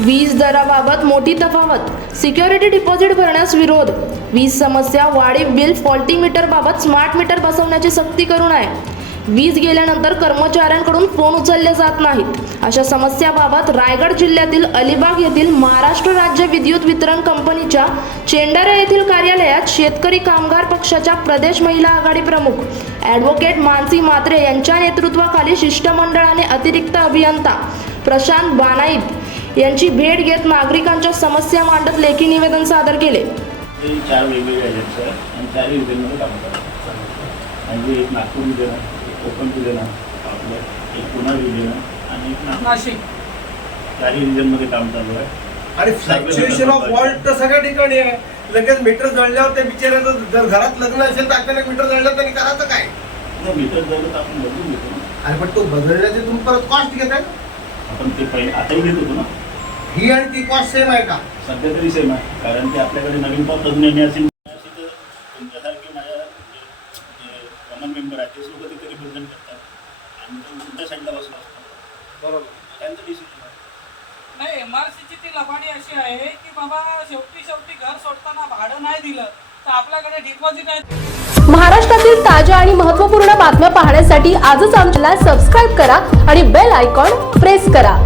वीज दराबाबत मोठी तफावत. सिक्युरिटी डिपॉझिट भरण्यास विरोध. वीज समस्या वाढीव बिल फॉल्टी मीटरबाबत स्मार्ट मीटर बसवण्याची सक्ती करून आहे. वीज गेल्यानंतर कर्मचाऱ्यांकडून फोन उचलले जात नाहीत. अशा समस्याबाबत रायगड जिल्ह्यातील अलिबाग येथील महाराष्ट्र राज्य विद्युत वितरण कंपनीच्या चेंडारा येथील कार्यालयात शेतकरी कामगार पक्षाच्या प्रदेश महिला आघाडी प्रमुख ॲडव्होकेट मानसी मात्रे यांच्या नेतृत्वाखाली शिष्टमंडळाने अतिरिक्त अभियंता प्रशांत बानाईत यांची भेट घेत नागरिकांच्या समस्या मांडत लेखी निवेदन सादर केले. चार वेगवेगळे एजंट्स आहेत आणि चारही काम करतात म्हणजे एक नागपूर एक कोकण आपलं एक पुणे आणि एक नाशिक नाशिक. चारही रिजनमध्ये काम चालू आहे. आणि फ्लक्च्युएशन ऑफ वॉल्ट तर सगळ्या ठिकाणी आहे. लगेच मीटर जळल्यावर त्या बिचाऱ्याचं जर घरात लग्न असेल तर अचानक मीटर जळलं त्यांनी करायचं काय? मीटर जवळ आपण बदलून घेतो ना. अरे पण तो बदलण्याचे तुम्ही परत कॉस्ट घेताय? आपण ते पहिले आताही घेत होतो ना. ही आणि ती कॉस्ट सेम आहे का? सध्या तरी सेम आहे कारण की आपल्याकडे नवीन पॉप असेल. तुमच्यासारखे माझ्या जे कॉमन मेंबर आहेत तेच लोक तिथे रिप्रेझेंट करतात. आणि तो तुमच्या साईडला बसला असतो बरोबर. त्यांचं डिसिजन आहे. नाही एमआरसीची ती लबाडी अशी आहे की बाबा शेवटी शेवटी घर सोडताना भाडं नाही दिलं तर आपल्याकडे डिपॉझिट आहे. महाराष्ट्रातील ताज्या आणि महत्त्वपूर्ण बातम्या पाहण्यासाठी आजच आमच्याला सबस्क्राईब करा आणि बेल आयकॉन प्रेस करा.